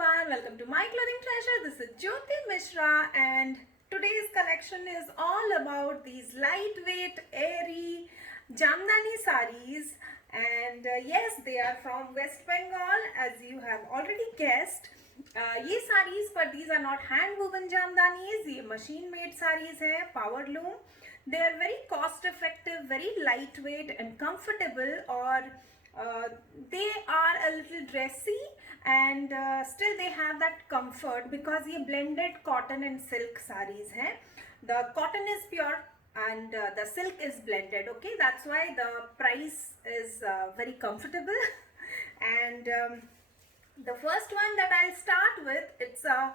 everyone, welcome to My Clothing Treasure. This is Jyoti Mishra and today's collection is all about these lightweight, airy Jamdani saris and yes, they are from West Bengal as you have already guessed. ये sarees पर these are not hand woven Jamdanis, ये machine made sarees है, power loom. They are very cost effective, very lightweight and comfortable और they are a little dressy and still they have that comfort because ये blended cotton and silk sarees हैं. The cotton is pure and the silk is blended. Okay, that's why the price is very comfortable. And the first one that I'll start with, it's a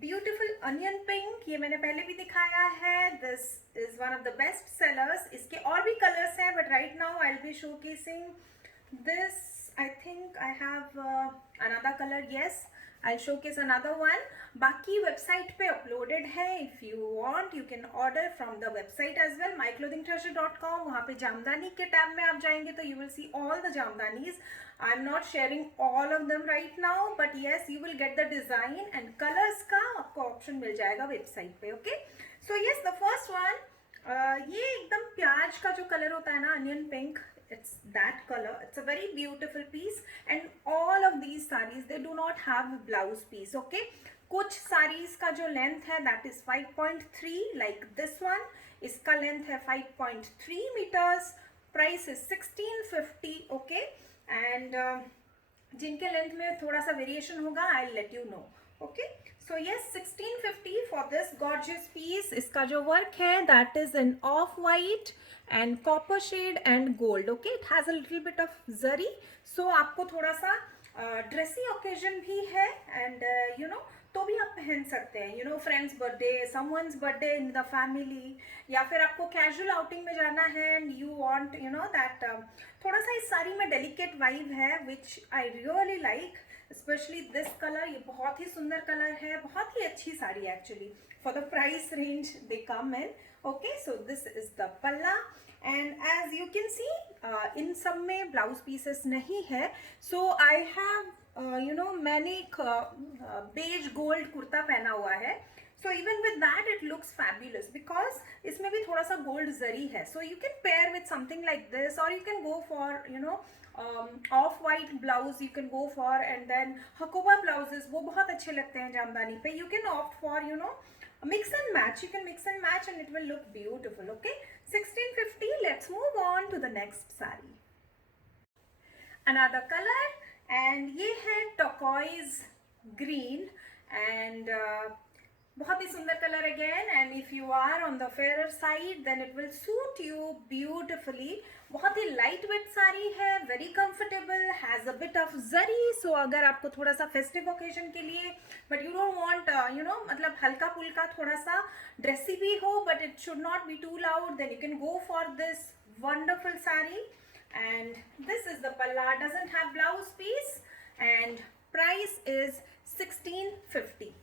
beautiful onion pink. ये मैंने पहले भी दिखाया है. This is one of the best sellers. इसके और भी colors हैं, but right now I'll be showcasing this. I think I have another color. Yes, I'll showcase another one. बाकी website पे uploaded है. If you want, you can order from the website as well. myclothingtreasure.com. वहाँ पे जामदानी के tab में आप जाएंगे तो you will see all the jamdanis. I'm not sharing all of them right now, but yes, you will get the design and colors का आपको option मिल जाएगा website पे. Okay. So yes, the first one. ये एकदम प्याज का जो कलर होता है ना, onion pink, it's that color. It's a very beautiful piece and all of these sarees, they do not have a blouse piece. Okay, कुछ sarees का जो length है that is 5.3 like this one. इसका length है 5.3 meters. Price is 1650. Okay, and जिनके length में थोड़ा सा variation होगा I'll let you know. Okay, so yes, 1650 for this gorgeous piece. इसका जो work है that is in off white and copper shade and gold. Okay, it has a little bit of zari, so आपको थोड़ा सा dressy occasion भी है and you know तो भी आप पहन सकते हैं. You know, friends birthday, someone's birthday in the family, या फिर आपको casual outing में जाना है and you want you know that थोड़ा सा इस साड़ी में delicate vibe है which I really like. Especially this color, ये बहुत ही सुंदर कलर है, बहुत ही अच्छी sari actually for the price range they come in. Okay, so this is the palla and as you can see इन सब में blouse pieces नहीं है. So I have you know मैंने beige gold कुर्ता पहना हुआ है. So even with that it looks fabulous because इसमें भी थोड़ा सा gold जरी है. So you can pair with something like this or you can go for you know off-white blouse you can go for and then hakoba blouses वो बहुत अच्छे लगते हैं जामदानी पे. You can opt for you know mix and match. You can mix and match and it will look beautiful. Okay, 1650. Let's move on to the next saree. Another color and ये है turquoise green and बहुत ही सुंदर colour again and if you are on the fairer side then it will suit you beautifully. बहुत ही lightweight साड़ी है, very comfortable, has a bit of zari. So अगर आपको थोड़ा सा festive occasion के लिए but you don't want you know मतलब हल्का फुल्का थोड़ा सा dressy भी हो but it should not be too loud, then you can go for this wonderful saree. And this is the palla, doesn't have blouse piece and price is 1650.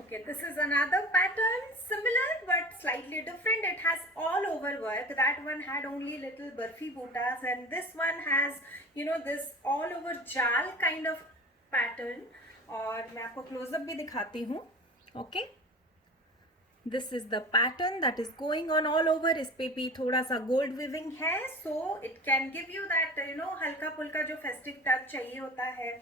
Okay, this is another pattern, similar but slightly different. It has all over work. That one had only little barfi bootas and this one has you know this all over jal kind of pattern. और मैं आपको close up भी दिखाती हूँ. Okay, this is the pattern that is going on all over. इस पे भी थोड़ा सा gold weaving है, so it can give you that you know हल्का फुल्का जो festive touch चाहिए होता है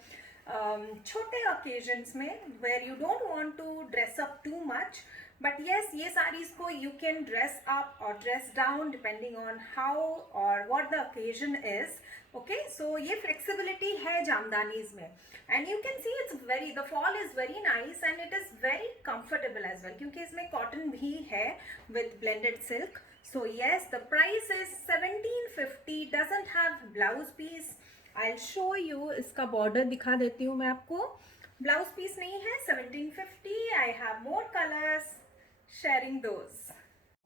छोटे occasions में where you don't want to dress up too much. But yes, ये sarees को you can dress up or dress down depending on how or what the occasion is. Okay, so ये flexibility है जामदानीज में and you can see it's very the fall is very nice and it is very comfortable as well क्योंकि इसमें cotton भी है with blended silk. So yes, the price is 1750. Doesn't have blouse piece. I'll show you. इसका border दिखा देती हूँ मैं आपको. Blouse piece नहीं है. 1750. I have more colors. Sharing those.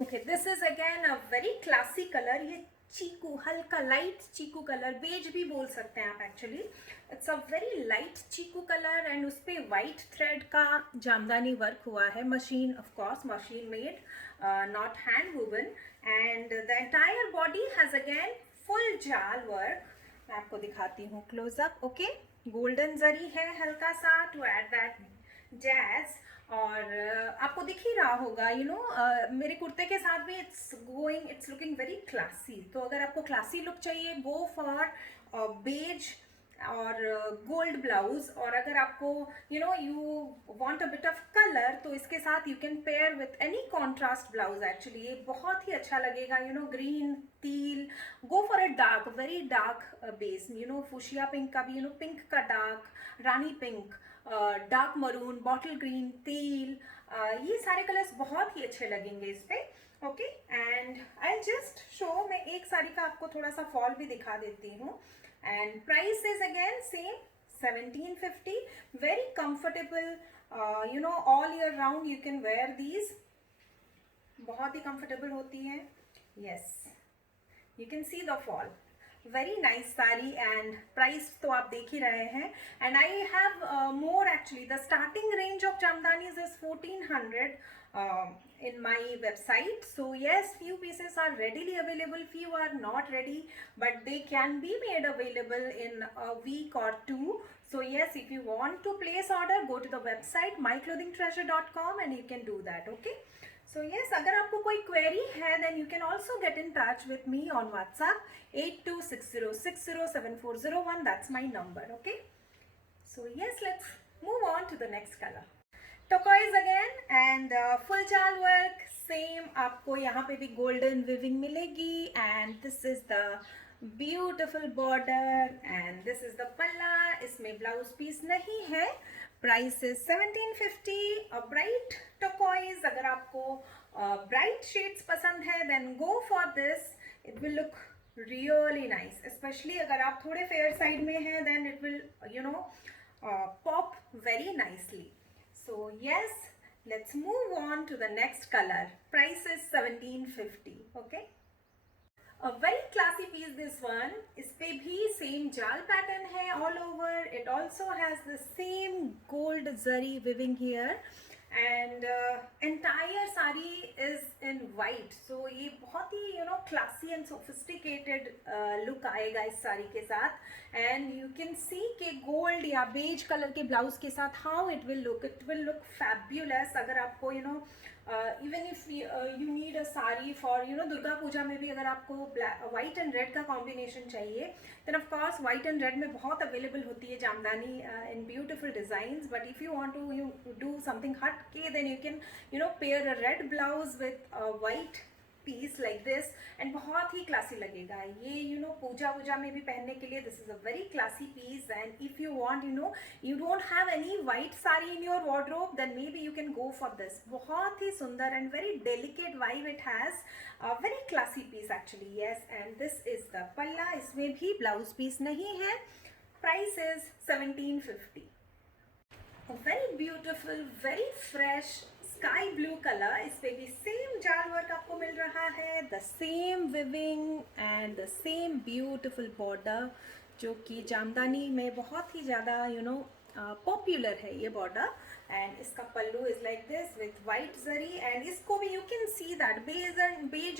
Okay, this is again a very classy color. ये चीकू, हल्का light चीकू color, beige भी बोल सकते हैं आप actually. It's a very light Chiku color and उस पे white thread का जामदानी work हुआ है. Machine, of course, machine made, not hand woven. And the entire body has again full jal work. मैं आपको दिखाती हूँ close up. Okay, गोल्डन जरी है हल्का सा टू ऐड दैट जैज। और आपको दिख ही रहा होगा मेरे कुर्ते के साथ भी इट्स लुकिंग वेरी क्लासी। तो अगर आपको क्लासी लुक चाहिए गो फॉर बेज और गोल्ड ब्लाउज। और अगर आपको you want a bit of colour तो इसके साथ you can pair with any contrast blouse. Actually ये बहुत ही अच्छा लगेगा, green teal, go for a dark, very dark base, fuchsia pink का भी, पिंक का dark, Rani pink, dark maroon, bottle green, teal, ये सारे कलर्स बहुत ही अच्छे लगेंगे इस पे। Okay, and I just show, मैं एक साड़ी का आपको थोड़ा सा फॉल भी दिखा देती हूँ। And price is again same, 1750, very comfortable, all year round you can wear these, बहुत ही comfortable होती है। Yes, you can see the fall, very nice saree, and price तो आप देख ही रहे हैं। And I have more, actually the starting range of jamdanis is 1400 in my website. So yes, few pieces are readily available, few are not ready, but they can be made available in a week or two. So yes, if you want to place order, go to the website myclothingtreasure.com and you can do that. Okay, so yes, अगर आपको कोई query है then you can also get in touch with me on WhatsApp 8260607401. That's my number. Okay, so yes, let's move on to the next color. Turquoise again, and full jal work, same आपको यहाँ पे भी golden weaving मिलेगी, and this is the beautiful border and this is the palla. इसमें blouse piece नहीं है। Price is 1750, a bright turquoise। अगर आपको bright shades पसंद है then go for this, it will look really nice, especially अगर आप थोड़े fair side में हैं then it will pop very nicely. So yes, let's move on to the next color. Price is 1750. Okay, a very classy piece this one. इस पे भी same जाल pattern है all over. It also has the same gold zari weaving here, and entire sari is in white. So ये बहुत ही classy and sophisticated look आएगा इस साड़ी के साथ। And you can see कि gold या beige color के blouse के साथ how it will look fabulous। अगर आपको even if you need a sari for Durga पूजा में भी अगर आपको white and red का combination चाहिए then of course white and red में बहुत available होती है jamdani in beautiful designs। But if you want to do something हटके then you can pair a red blouse with a white piece like this and बहुत ही classy लगेगा ये पूजा वूजा में भी पहनने के लिए this is a very classy piece। And if you want you don't have any white sari in your wardrobe then maybe you can go for this। बहुत ही सुंदर and very delicate vibe it has, a very classy piece actually। Yes, and this is the palla, इसमें भी blouse piece नहीं है। Price is 1750। A very beautiful, very fresh sky blue color। इस पे भी सेम जाल वर्क आपको मिल रहा है, the same weaving and the same beautiful border, जो कि जामदानी में बहुत ही ज़्यादा पॉपुलर है ये बॉर्डर। एंड इसका pallu is like this with white zari, and इसको भी you can see that beige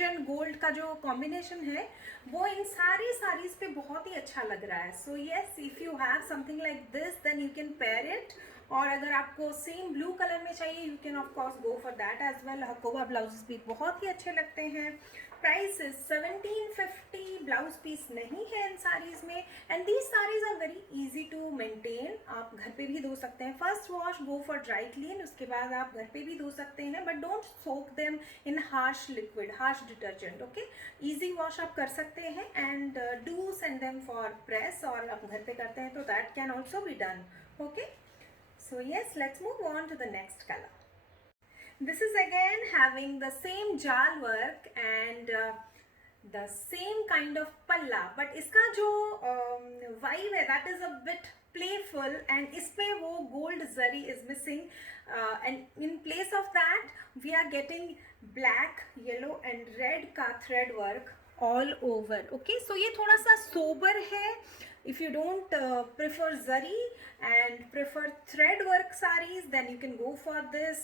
and gold का जो कॉम्बिनेशन है वो इन सारी साड़ीज पे बहुत ही अच्छा लग रहा है। So yes, if you have something like this then you can pair it. और अगर आपको सेम ब्लू कलर में चाहिए you can of course go for that as well. Hakoba blouses भी बहुत ही अच्छे लगते हैं। Price is 1750। ब्लाउज पीस नहीं है इन साड़ीज में, and these saris are very easy to maintain. आप घर पे भी धो सकते हैं, first wash go for dry clean, उसके बाद आप घर पे भी धो सकते हैं, but don't soak them in harsh liquid, harsh detergent. Okay, easy wash आप कर सकते हैं and do send them for press, और आप घर पे करते हैं तो that can also be done. Okay, so yes, let's move on to the next color. This is again having the same jal work and the same kind of palla, but iska jo vibe hai that is a bit playful, and ispe wo gold zari is missing, and in place of that we are getting black, yellow and red ka thread work all over. Okay, so ye thoda sa sober hai। If you don't prefer zari and prefer thread work sarees then you can go for this।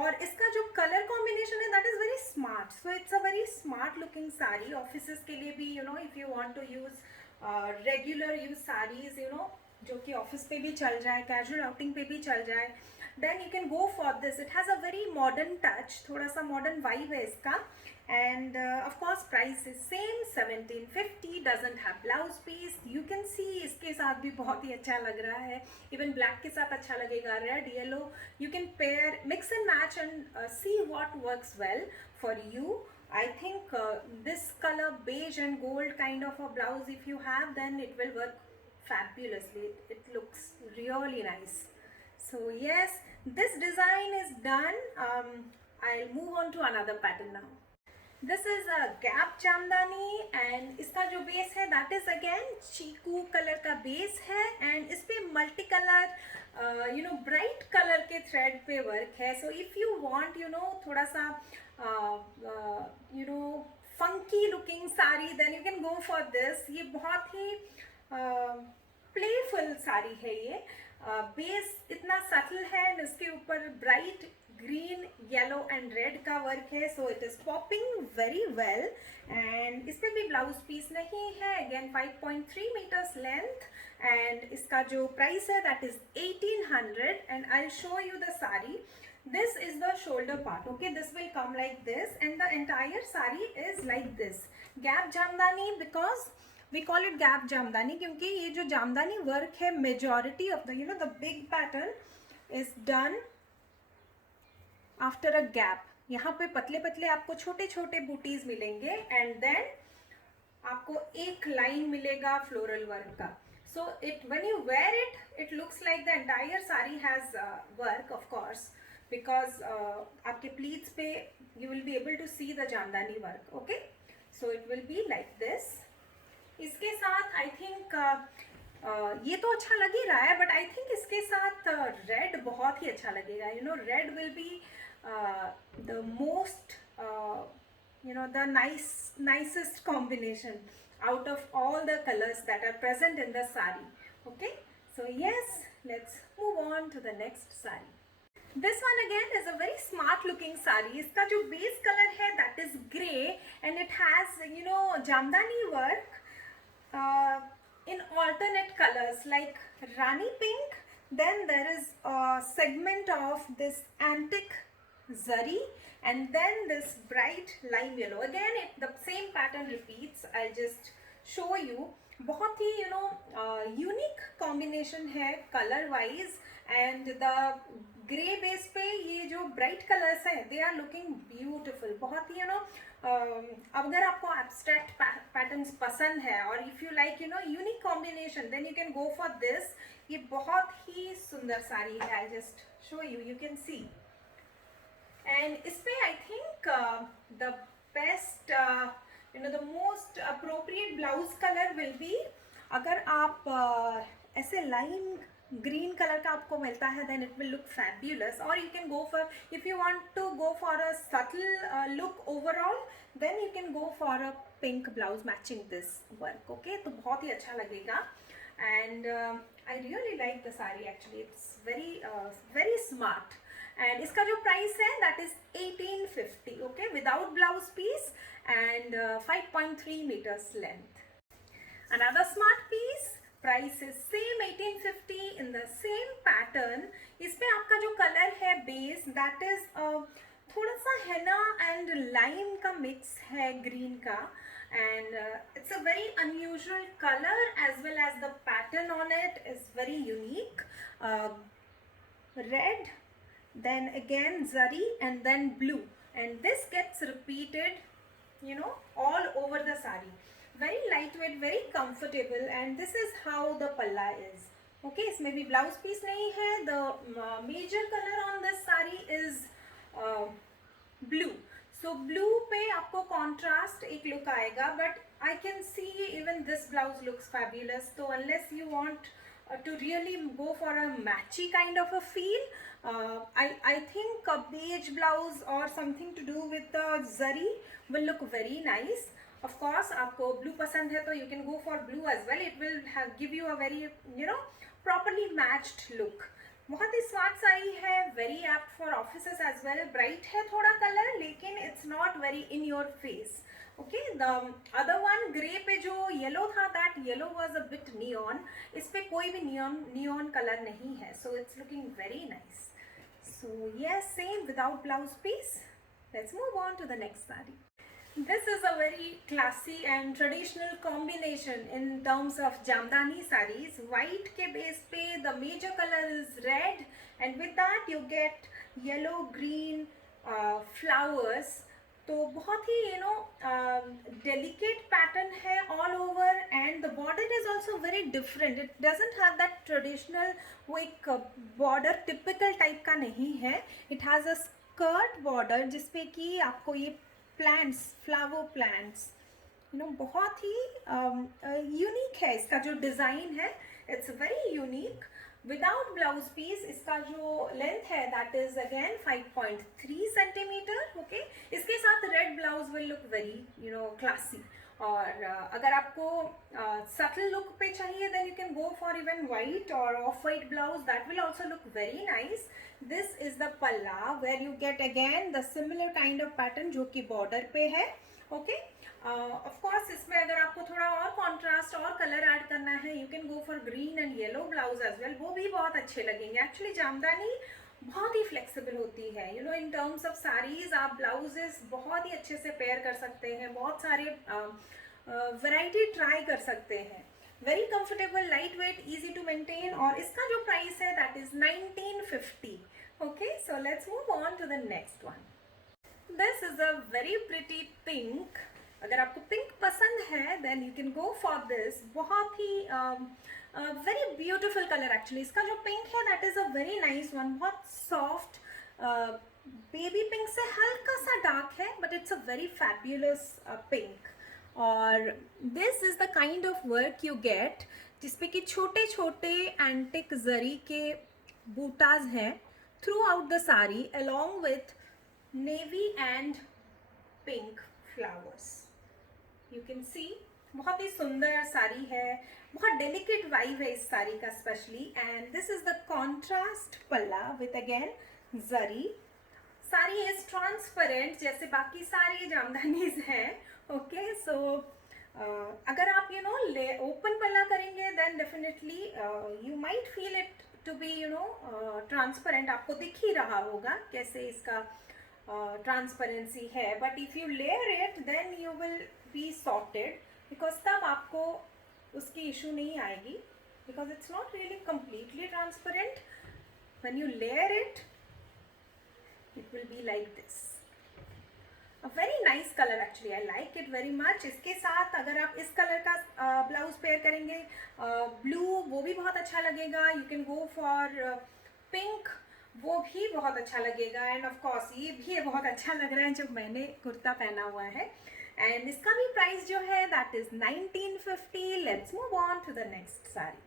और इसका जो color combination है that is very smart, so it's a very smart looking saree। offices के लिए भी if you want to use regular use sarees जो कि ऑफिस पे भी चल जाए, कैजुअल आउटिंग पे भी चल जाए, then you can go for this. It has a very modern touch, थोड़ा सा मॉडर्न वाइब है इसका. And of course price is same 1750. Doesn't have blouse piece. You can see इसके साथ भी बहुत ही अच्छा लग रहा है. इवन ब्लैक के साथ अच्छा लगेगा, red, yellow. You can pair, mix and match and C what works well for you. I think this color beige and gold kind of a blouse if you have, then it will work fabulously. It looks really nice. So yes, this design is done. I'll move on to another pattern now. This is a gap jamdani and इसका जो base है that is again चीकू color का base है and इस पे multi color bright color के thread पे work है. So if you want थोड़ा सा funky looking sari, then you can go for this. ये बहुत ही playful साड़ी है ये. बेस इतना सटल है, उसके ऊपर bright green, yellow and red का वर्क है. So it is popping very well. And इस पर भी ब्लाउज पीस नहीं है. अगेन 5.3 मीटर्स लेंथ. एंड इसका जो प्राइस है that is 1800. And I show you the sari. This is the shoulder part. Okay, this will come like this and the entire sari is like this. Gap jamdani, because we call it gap jamdani क्योंकि ये जो जामदानी वर्क है, majority of the the big pattern is done after a gap. यहाँ पे पतले पतले आपको छोटे छोटे बूटीज मिलेंगे एंड देन आपको एक लाइन मिलेगा फ्लोरल वर्क का. So when you wear it, it looks like the entire sari has work, of course, because आपके pleats पे you will be able to see the jamdani work. Okay, so it will be like this. इसके साथ I think ये तो अच्छा लग ही रहा है, बट आई थिंक इसके साथ रेड बहुत ही अच्छा लगेगा. Red will be the most the nicest combination out of all the colors that are present in the sari. Okay, so yes, let's move on to the next sari. This one again is a very smart looking sari. इसका जो base color है that is grey and it has jamdani work in alternate colors like rani pink. Then there is a segment of this antique zari and then this bright lime yellow. Again the same pattern repeats. I'll just show you. बहुत ही unique combination है color wise. And the grey base पे ये जो bright colours हैं they are looking beautiful. बहुत ही अगर आपको abstract patterns पसंद है और if you like unique combination, then you can go for this. ये बहुत ही सुंदर साड़ी है. I just show you, you can see. And इस पे I think the best the most appropriate blouse colour will be, अगर आप ऐसे लाइम ग्रीन कलर का आपको मिलता है then it will look fabulous. और you can go for, if you want to go for a subtle look overall, then you can go for a pink blouse matching this work. Okay, तो बहुत ही अच्छा लगेगा. And I really like the sari actually. It's very smart. And इसका जो price है that is 1850. Okay, without blouse piece and 5.3 meters length. Another smart piece. Price is same 1850 in the same pattern. इस पे आपका जो कलर है base that is थोड़ा सा हेना एंड लाइम का मिक्स है ग्रीन का. And it's a very unusual colour as well as the pattern on it is very unique. Red, then again zari and then blue, and this gets repeated all over the sari. Very lightweight, very comfortable, and this is how the palla is. Okay, इसमें भी blouse piece नहीं है. The major color on this sari is blue. So blue पे आपको contrast एक look आएगा, but I can see even this blouse looks fabulous. So unless you want to really go for a matchy kind of a feel, I think a beige blouse or something to do with the zari will look very nice. Of course, आपको blue पसंद है तो you can go for blue as well. It will give you a very properly matched look. बहुत ही smart sari है, very apt for offices as well. Bright है थोड़ा colour, लेकिन it's not very in your face. Okay, the other one grey पे जो yellow था, that yellow was a bit neon. इस पे कोई भी नियॉन कलर नहीं है, so it's looking very nice. So yes, same without blouse piece. Let's move on to the next saree. This is a very classy and traditional combination in terms of Jamdani sarees. White ke base pe the major color is red, and with that you get yellow green flowers. तो बहुत ही delicate pattern है all over, and the border is also very different. It doesn't have that traditional वो एक border typical type का नहीं है. It has a skirt border जिसपे कि आपको ये plants, flower plants, बहुत ही यूनिक है इसका जो डिज़ाइन है. It's very unique. Without blouse piece इसका जो लेंथ है that is again 5.3 centimeter. Okay, इसके साथ red blouse will look very classy. और अगर आपको सटल लुक पे चाहिए then you can go for even white और off white blouse, that will also look very nice. This is the palla where you get again the similar kind of pattern जो कि बॉर्डर पे है. ओके, ऑफ कोर्स इसमें अगर आपको थोड़ा और कॉन्ट्रास्ट और कलर ऐड करना है, you can go for green and yellow blouse as well. वो भी बहुत अच्छे लगेंगे. एक्चुअली जामदानी बहुत ही फ्लेक्सिबल होती है. इन टर्म्स ऑफ साड़ीज आप ब्लाउजेस बहुत ही अच्छे से पेयर कर सकते हैं, बहुत सारे वैरायटी ट्राई कर सकते हैं. Very comfortable, light weight, easy to maintain. और इसका जो प्राइस है that is 1950. Okay, so let's move on to the next one. This is a very pretty pink. अगर आपको पिंक पसंद है then you can go for this. बहुत ही वेरी ब्यूटिफुल कलर. एक्चुअली इसका जो पिंक है that is a very nice one. बहुत सॉफ्ट बेबी पिंक से हल्का सा डार्क है, but it's a very fabulous pink. और this is the kind of work you get जिसपे कि छोटे छोटे एंटिक जरी के बूटाज हैं throughout the sari along with navy and pink flowers. You can see बहुत ही सुंदर साड़ी है, बहुत डेलिकेट वाइब है इस साड़ी का specially. And this is the contrast palla with again zari. Sari is transparent जैसे बाकी सारी जामदानीज हैं. ओके, सो अगर आप ओपन पल्ला करेंगे then definitely you might feel it to be transparent. आपको दिख ही रहा होगा कैसे इसका ट्रांसपेरेंसी है. But if you layer it then you will be sorted, because तब आपको उसकी इशू नहीं आएगी, because it's not really completely transparent. When you layer it, it will be like this. A very nice color actually. I like it very much. इसके साथ अगर आप इस कलर का ब्लाउज पेयर करेंगे ब्लू, वो भी बहुत अच्छा लगेगा. You can go for pink, वो भी बहुत अच्छा लगेगा. एंड ऑफ कोर्स ये भी बहुत अच्छा लग रहा है जब मैंने कुर्ता पहना हुआ है. एंड इसका भी प्राइस जो है that is 1950. Let's move on to the next sari.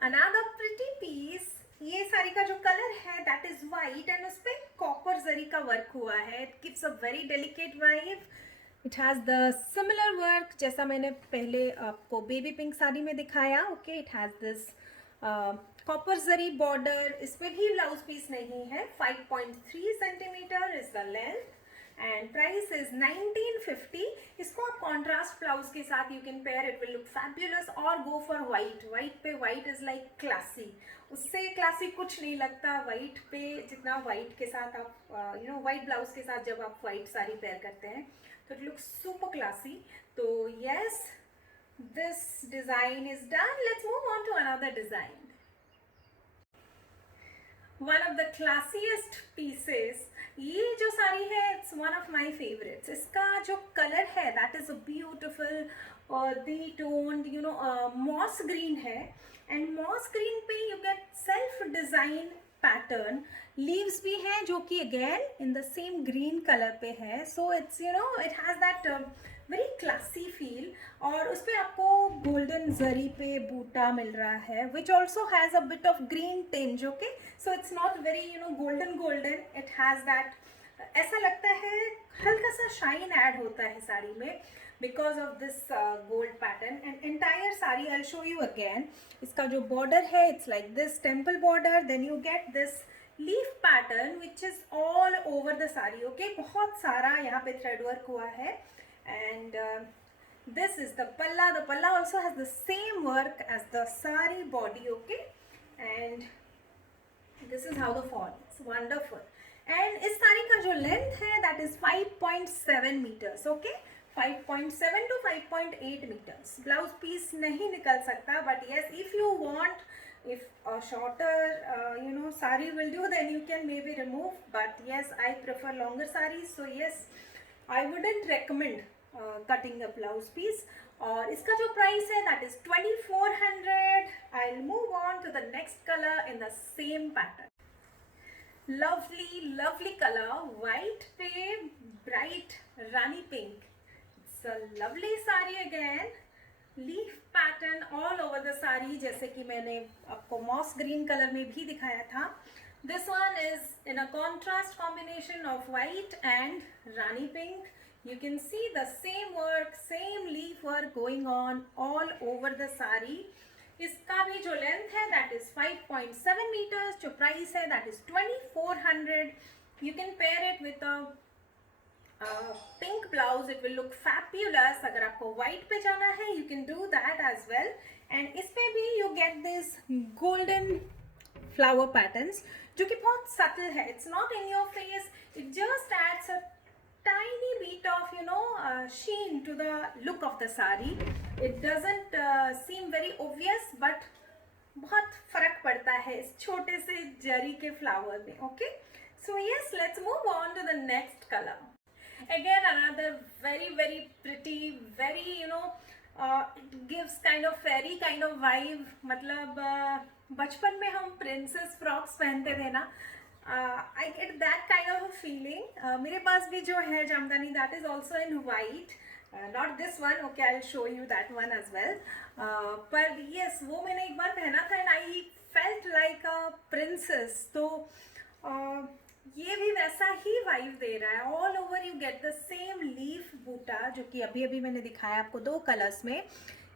Another pretty piece. ये साड़ी का जो कलर है दैट इज वाइट एंड उस पर कॉपर जरी का वर्क हुआ है. It gives a very delicate vibe. It has the similar work जैसा मैंने पहले आपको बेबी पिंक साड़ी में दिखाया. Okay, it has this copper जरी बॉर्डर. इस पर भी ब्लाउज पीस नहीं है. 5.3 centimetre is the length and price is 1950. इसको आप कॉन्ट्रास्ट ब्लाउज के साथ you can pair. It will look fabulous. और गो फॉर वाइट. वाइट पे वाइट इज लाइक क्लासी. उससे क्लासी कुछ नहीं लगता वाइट पे जितना वाइट के साथ आप वाइट ब्लाउज के साथ जब आप वाइट साड़ी पेयर करते हैं तो इट लुक्स सुपर क्लासी. तो yes, this design is done. Let's move on to another design. One of the classiest pieces. ये जो साड़ी है it's one of my favourites. इसका जो कलर है that is a beautiful the toned moss green है. And moss green पे you get self design pattern. Leaves भी हैं जो कि again in the same green colour पे है. So it's it has that very classy feel. और उस पर आपको गोल्डन जरी पे बूटा मिल रहा है which also has a bit of green tinge. Okay, so it's not very golden. It has that ऐसा लगता है हल्का सा शाइन ऐड होता है साड़ी में because of this gold pattern and entire sari I show you again. इसका जो बॉर्डर है it's like this temple border, then you get this leaf pattern which is all over the sari. Okay, बहुत सारा यहाँ पे थ्रेड वर्क हुआ है. And this is the palla also has the same work as the sari body. Okay, and this is how the fall, it's wonderful. And इस साड़ी का जो length है that is 5.7 meters. Okay, 5.7 to 5.8 meters. Blouse piece नहीं निकल सकता, but yes, if you want, if a shorter sari will do, then you can maybe remove, but yes, I prefer longer sarees, so yes, I wouldn't recommend cutting a blouse piece. और इसका जो price है that is 2400. I'll move on to the next color in the same pattern. Lovely color, white पे bright rani pink. It's a lovely saree again. Leaf pattern all over the saree, जैसे कि मैंने आपको moss green color में भी दिखाया था. This one is in a contrast combination of white and rani pink. You can see the same work, same leaf work going on all over the saree. इसका भी जो लेंथ है that is 5.7 meters. जो price है that is 2400. You can pair it with a pink blouse. It will look fabulous. अगर आपको white पे जाना है you can do that as well. And इस पे भी you get this golden flower patterns जो कि बहुत subtle है. It's not in your face. It just adds a tiny bit of sheen to the look of the saree. It doesn't seem very obvious, but बहुत फर्क पड़ता है इस छोटे से जरी के फ्लावर में. Okay, so yes, let's move on to the next color. Again, another very pretty, very it gives kind of fairy kind of vibe. मतलब बचपन में हम princess frocks पहनते थे ना, I get that kind of a feeling. मेरे पास भी जो है jamdani that is also in white. Not this one. Okay, I'll show you that one as well. पर yes, वो मैंने एक बार पहना था and I felt like a princess. तो ये भी वैसा ही वाइब दे रहा है. All over you get the same leaf बूटा जो कि अभी अभी मैंने दिखाया आपको दो कलर्स में.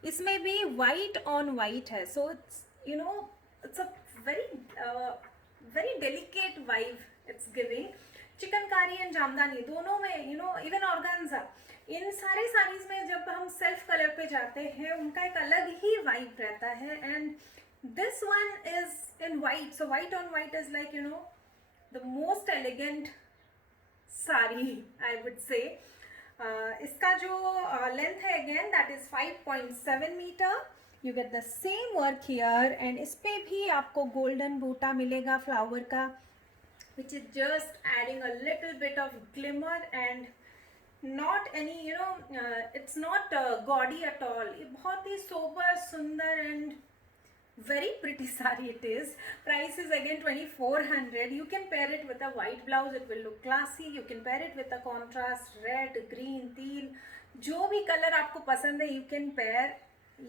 इसमें भी white on white है. So it's it's a very delicate vibe it's giving. Chikankari एंड जामदानी दोनों में इवन ऑर्गेन्जा, इन सारे साड़ीज में जब हम सेल्फ कलर पे जाते हैं उनका एक अलग ही वाइब रहता है. And this one is in white, so white on white is like the most elegant sari I would say. इसका जो लेंथ है again that is 5.7 metre. You get the same work here and इस पे भी आपको गोल्डन बूटा मिलेगा फ्लावर का, which is just adding a little bit of glimmer and not any it's not gaudy at all. ये बहुत ही sober, सुंदर and very pretty saree it is. Price is again 2400. You can pair it with a white blouse, it will look classy. You can pair it with a contrast red, green, teal, जो भी color आपको पसंद है you can pair.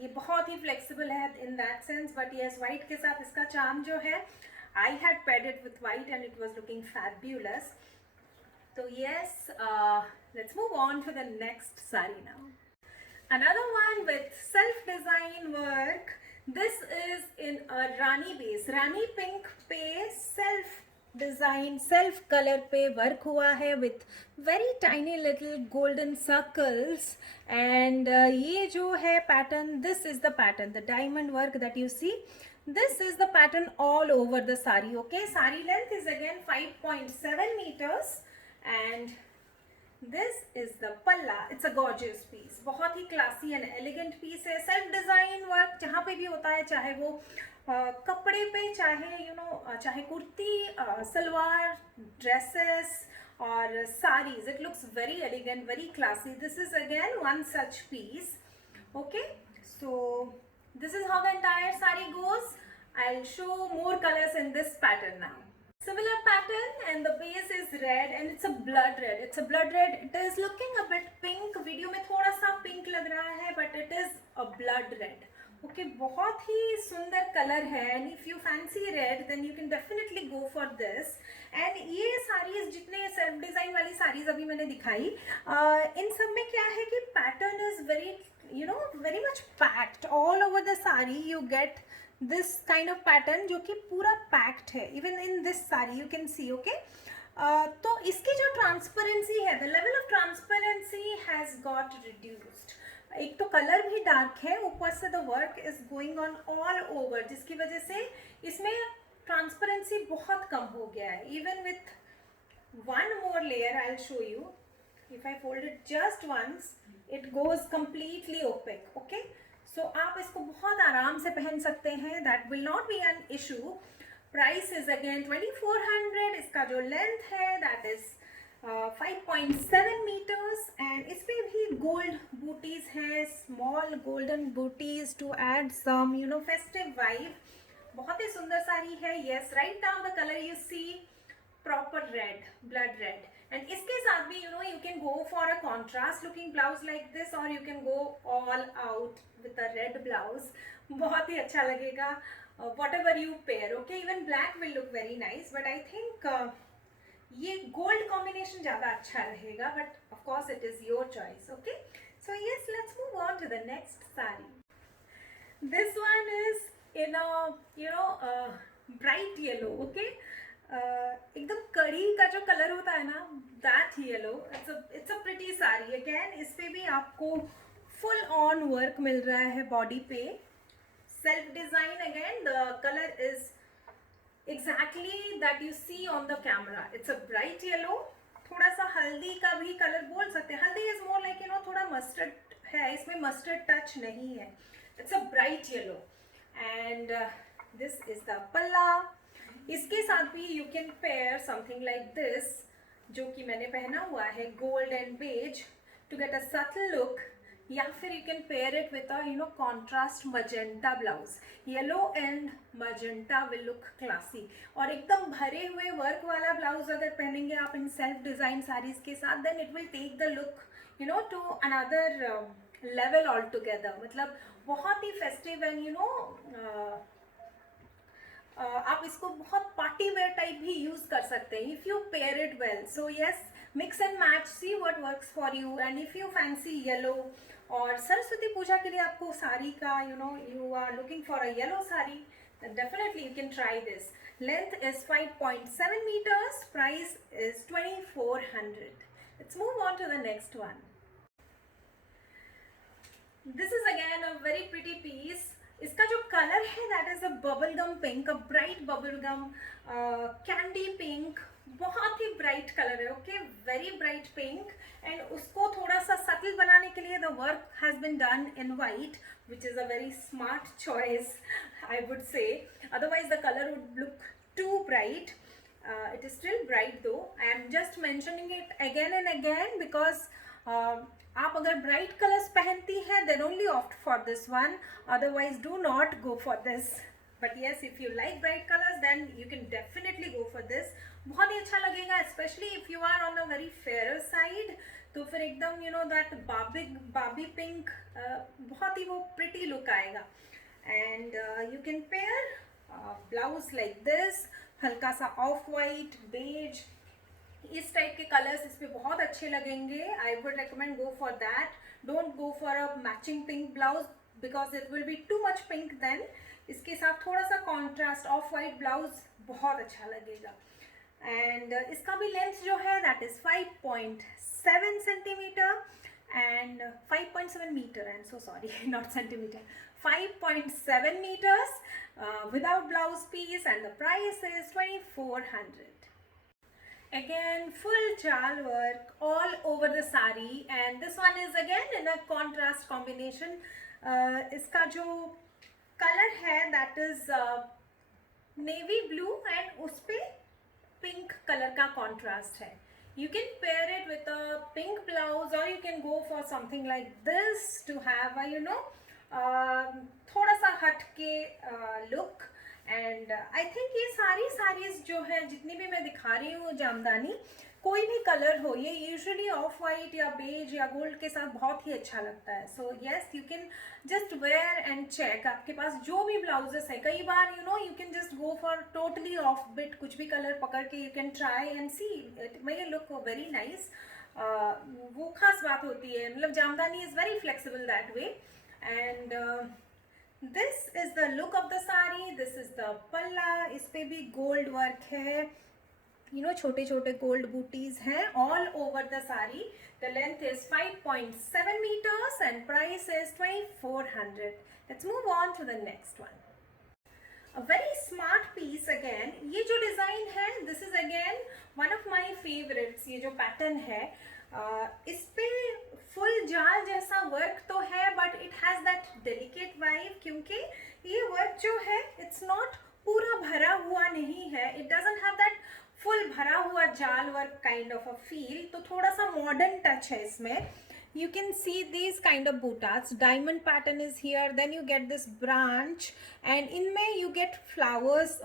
ये बहुत ही flexible है in that sense, but yes, white के साथ इसका charm जो है, I had paired it with white and it was looking fabulous. So yes, let's move on to the next saree now. Another one with self-design work. This is in a Rani base. Rani pink पे self-design, self-color पे work हुआ है with very tiny little golden circles. And ये जो है pattern, this is the pattern, the diamond work that you see. This is the pattern all over the saree. Okay, saree length is again 5.7 meters and this is the palla. It's a gorgeous piece, बहुत ही classy and elegant piece है. self design work जहाँ पे भी होता है, चाहे वो कपड़े पे, चाहे चाहे कुर्ती, सलवार, dresses और sarees, it looks very elegant, very classy. This is again one such piece. Okay, so this is how the entire saree goes. I'll show more colors in this pattern now. Similar pattern and the base is red and it's a blood red. It's a blood red. It is looking a bit pink. Video में थोड़ा सा pink लग रहा है, but it is a blood red. ओके बहुत ही सुंदर कलर है and if you fancy red then you can definitely go for this. And ये साड़ीज जितने सेल्फ डिजाइन वाली साड़ीज अभी मैंने दिखाई इन सब में क्या है कि pattern is very very much packed all over the sari. You get this kind of pattern जो कि पूरा packed है, even in this sari you can see. Okay, तो इसकी जो ट्रांसपेरेंसी है, the level of transparency has got reduced. एक तो कलर भी डार्क है, ऊपर से the work is going on all over, जिसकी वजह से इसमें ट्रांसपेरेंसी बहुत कम हो गया है. Even with one more layer I'll show you. If I fold it just once it goes completely opaque. Okay, so आप इसको बहुत आराम से पहन सकते हैं. That will not be an issue. Price is again 2400. इसका जो length है that is 5.7 meters and इसमें भी gold booties है, small golden booties to add some festive vibe. बहुत ही सुंदर साड़ी है. Yes, right now the color you see proper red, blood red. And इसके साथ भी you can go for a contrast looking blouse like this or you can go all out with a red blouse. बहुत ही अच्छा लगेगा whatever you pair. Okay, even black will look very nice but I think ये gold combination ज़्यादा अच्छा रहेगा, but of course it is your choice. Okay, so yes, let's move on to the next saree. This one is in a bright yellow. Okay, एकदम कड़ी का जो कलर होता है ना, that yellow. It's a pretty sari. अगेन इस पे भी आपको फुल ऑन वर्क मिल रहा है बॉडी पे. Self design. Again the colour is exactly that you see on the camera. It's a bright yellow. थोड़ा सा हल्दी का भी कलर बोल सकते हैं. हल्दी इज मोर लाइक थोड़ा मस्टर्ड है, इसमें मस्टर्ड टच नहीं है. It's a bright yellow and this is the palla. इसके साथ भी you can pair something like this जो कि मैंने पहना हुआ है, gold and beige to get a subtle look. या फिर you can pair it with a contrast magenta blouse. Yellow and magenta will look classy. और एकदम भरे हुए वर्क वाला ब्लाउज अगर पहनेंगे आप इन सेल्फ डिजाइन साड़ीज के साथ then it will take the look to another level altogether. मतलब बहुत ही फेस्टिव एंड आप इसको बहुत पार्टी वेयर टाइप भी यूज कर सकते हैं if you pair it well. So yes, mix and match, see what works for you. And if you fancy yellow और सरस्वती पूजा के लिए आपको साड़ी का you are looking for a yellow sari, then definitely you can try this. Length is 5.7 meters. Price is 2400. Let's move on to the next one. This is again a very pretty piece. इसका जो colour है that is a bubble gum pink, a bright bubble gum candy pink. बहुत ही bright colour है. Okay, very bright pink. And उसको थोड़ा सा subtle बनाने के लिए the work has been done in white which is a very smart choice I would say. Otherwise the colour would look too bright. it is still bright though. I am just mentioning it again and again because आप अगर bright colours पहनती हैं then only opt for this one, otherwise do not go for this. But yes, if you like bright colours then you can definitely go for this. बहुत ही अच्छा लगेगा specially if you are on a very fair side. तो फिर एकदम that बाबी pink बहुत ही वो प्रिटी लुक आएगा. And you can pair blouse like this, हल्का सा ऑफ वाइट, बेज, इस टाइप के कलर्स इस पे बहुत अच्छे लगेंगे. I would recommend go for that. Don't go for a matching pink blouse because it will be too much pink. Then इसके साथ थोड़ा सा कॉन्ट्रास्ट ऑफ वाइट ब्लाउज बहुत अच्छा लगेगा. एंड इसका भी लेंथ जो है that is 5.7 centimetre and 5.7 meter. I'm so sorry, not centimeter. 5.7 meters without blouse piece and the price is 2400. Again full jal work all over the sari and this one is again in a contrast combination. इसका जो color है that is navy blue and उस पे pink color का contrast है. You can pair it with a pink blouse or you can go for something like this to have a थोड़ा सा हट के look. And I think ये सारी साड़ीज जो है जितनी भी मैं दिखा रही हूँ जामदानी, कोई भी कलर हो, ये यूजुअली ऑफ वाइट या बेज या गोल्ड के साथ बहुत ही अच्छा लगता है. So yes, you can just wear and check. आपके पास जो भी ब्लाउजेस है, कई बार you can just go for totally off beat, कुछ भी कलर पकड़ के you can try and see it may look very nice. वो खास बात होती है, मतलब Jamdani is very flexible that way. And this is the look of the sari. This is the पल्ला. इस पे भी गोल्ड वर्क है, छोटे छोटे गोल्ड बूटीज हैं all over the sari. The length is 5.7 meters and price is 2400. Let's move on to the next one. A very smart piece again. ये जो डिजाइन है, this is again one of my favorites. ये जो पैटर्न है, इस पे फुल जाल जैसा वर्क तो है, but it has that delicate vibe, क्योंकि ये वर्क जो है इट्स नॉट पूरा भरा हुआ नहीं है. It doesn't have that full भरा हुआ जाल work kind of a feel. तो थोड़ा सा मॉडर्न टच है इसमें. You can see these kind of buttas. Diamond pattern is here. Then you get this branch, and इनमें you get flowers.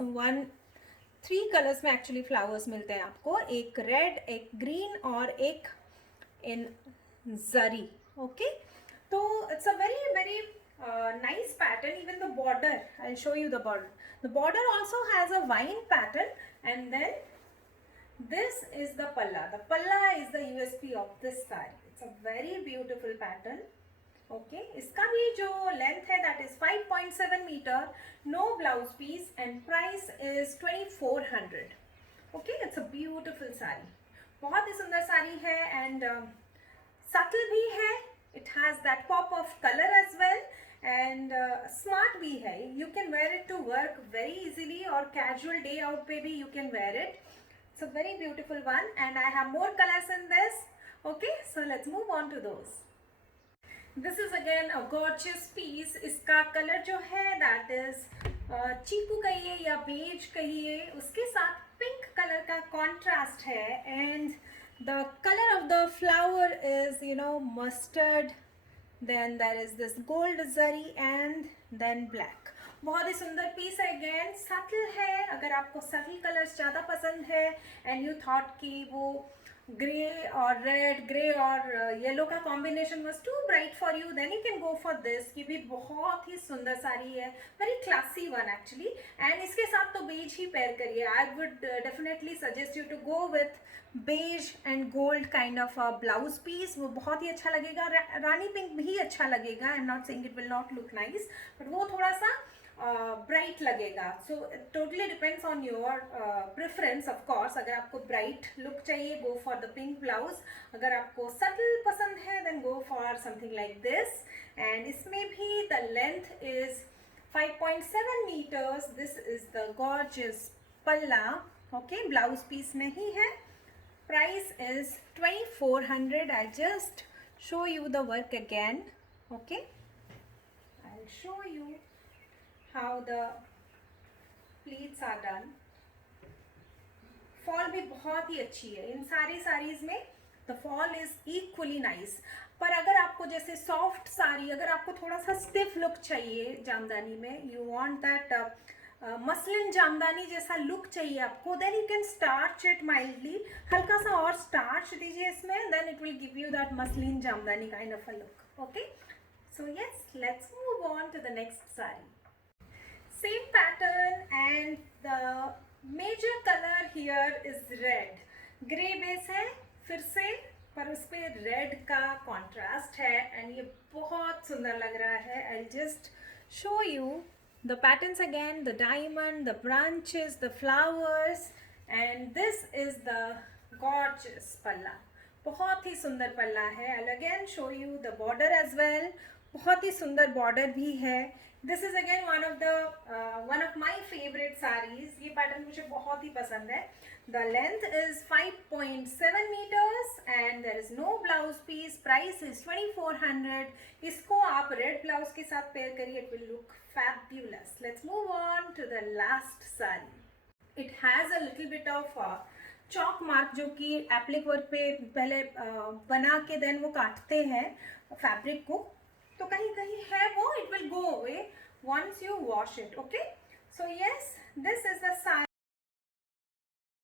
3 colors में actually flowers मिलते हैं आपको. एक red, एक green और एक in zari. Okay, तो it's a very very nice pattern. Even the border, I'll show you the border. The border also has a vine pattern, and then this is the palla. The palla is the USP of this saree. It's a very beautiful pattern. Okay, इसका भी जो length है that is 5.7 meter, no blouse piece, and price is 2400. Okay, it's a beautiful saree. बहुत ही सुंदर साड़ी है, and subtle भी है. It has that pop of color as well, and smart भी है. You can wear it to work very easily, or casual day out पे भी you can wear it. It's a very beautiful one, and I have more colors in this. Okay, so let's move on to those. This is again a gorgeous piece. इसका color जो है that is चीकू कहिए या beige कहिए, उसके साथ pink color का contrast है, and the color of the flower is mustard. Then there is this gold zari and then black. बहुत ही सुंदर पीस है. अगेन सटल है. अगर आपको सटल कलर्स ज़्यादा पसंद है एंड यू थॉट कि वो ग्रे और रेड, ग्रे और येलो का combination was too bright for you, then you can go for this. ये भी बहुत ही सुंदर साड़ी है, very classy one actually. And इसके साथ तो बेज ही पेयर करिए. I would definitely suggest you to go with beige and gold kind of blouse piece. वो बहुत ही अच्छा लगेगा. रानी पिंक भी अच्छा लगेगा. I am not saying it will not look nice, but वो थोड़ा सा ब्राइट लगेगा. So totally depends on your preference of course. अगर आपको ब्राइट लुक चाहिए, go for the pink blouse. अगर आपको सटल पसंद है, then go for something like this. And इसमें भी the length is 5.7 meters. This is the gorgeous palla. Okay, blouse piece नहीं है. Price is 2400. I just show you the work again. Okay, I'll show you how the pleats are done. Fall भी बहुत ही अच्छी है इन सारी साड़ीज में. The fall is equally nice. पर अगर आपको जैसे सॉफ्ट साड़ी, अगर आपको थोड़ा सा स्टिफ लुक चाहिए जामदानी में, you want that muslin jamdani जैसा लुक चाहिए आपको, then you can starch it mildly. हल्का सा और स्टार्च दीजिए इसमें, then it will give you that muslin jamdani kind of a look. Okay, so yes, let's move on to the next sari. Same pattern, and the major color here is red. Grey base है फिर से, पर उस पर रेड का कॉन्ट्रास्ट है, एंड ये बहुत सुंदर लग रहा है. I'll just show you the patterns again. The diamond, the branches, the flowers, and this is the gorgeous palla. बहुत ही सुंदर पल्ला है. I'll again show you the border as well. बहुत ही सुंदर बॉर्डर भी है. This is again one of my favourite saris. ये पैटर्न मुझे बहुत ही पसंद है. The length is 5.7 meters and there is no blouse piece. Price is 2400. इसको आप रेड ब्लाउज के साथ पेयर करिए, it will look fabulous. Let's move on to the last sari. It has a little bit of chalk mark, जो कि applique work पे पहले बना के देन वो काटते हैं फैब्रिक को, तो कहीं कहीं है वो. It will go away once you wash it. Okay, so yes, this is the